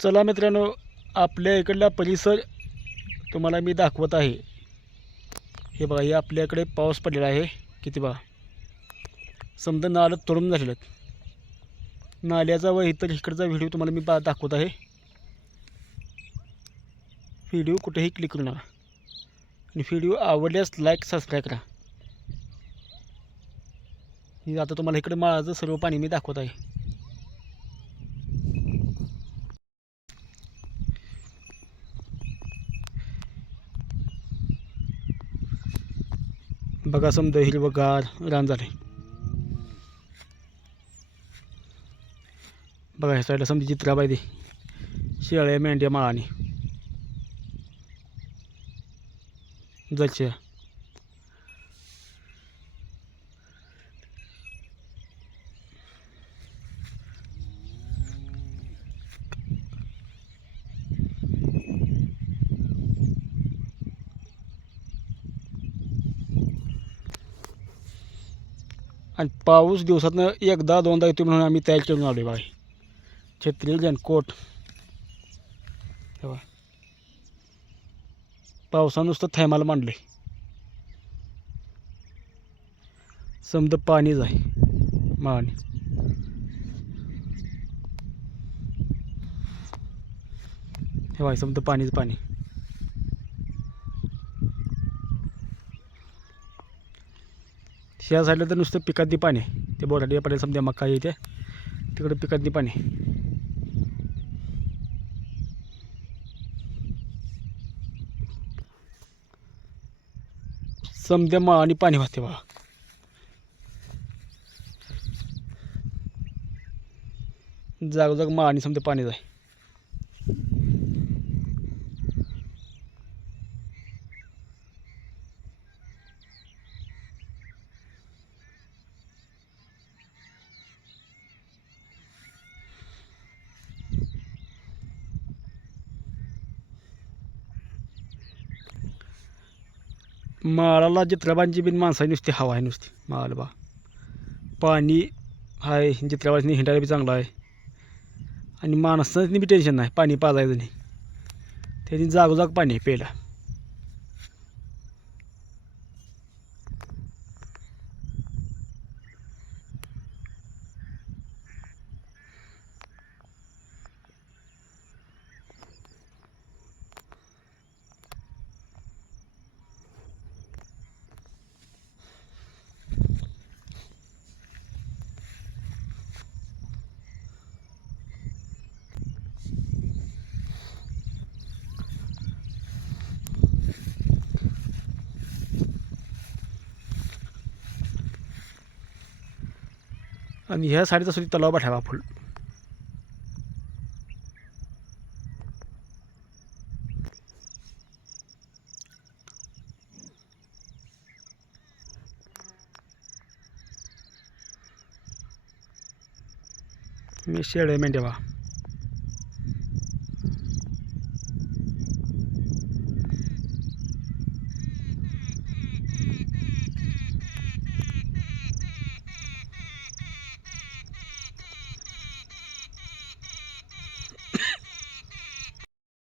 चला मित्रांनो आपल्या इकडला परिसर तुम्हाला मी दाखवत आहे. हे बघा हे आपल्याकडे पाऊस पडलेला आहे. किती बघा. समजा नालं तोडून झालेलं आहेत नाल्याचा व इतर इकडचा व्हिडिओ तुम्हाला मी बा दाखवत आहे. व्हिडिओ कुठेही क्लिक करू नका. आणि व्हिडिओ आवडल्यास लाईक सबस्क्राईब करा. आता तुम्हाला इकडे माळाचं सर्व पाणी मी दाखवत आहे. बघा समजा हिरवगार रान झाले बघा ह्या साईडला समजा चित्रा पाहिजे शेळ्या मेंढ्या माळाने. जच्या आणि पाऊस दिवसातनं एकदा दोनदा येतो म्हणून आम्ही तयार करून आलो बाय छत्री जनकोट तेव्हा पावसानं नुसतं थैमाला मांडले समजा पाणीच आहे माळाने हे समजा पाणीच पाणी. ह्या साईडला तर नुसतं पिकातली पाणी. ते बोराडी पाणी समजा मका येते तिकडं पिकातली पाणी. समद्या मा आणि पाणी वाहते बा जागोजाग मा आणि समजा पाणी जाय. माळाला जित्राबांची बिन माणसाची नुसती हवा आहे नुसती. माळाला बा. पाणी आहे चित्राबाईनी हिंडायला बी चांगलं आहे. आणि माणसांनी बी टेन्शन नाही पाणी पाजायचं नाही. त्याची जागोजाग पाणी आहे प्यायला आणि ह्या साडीचा सुद्धा तलाव ठेवा फुल. मी शेळे मेंढ्या बा.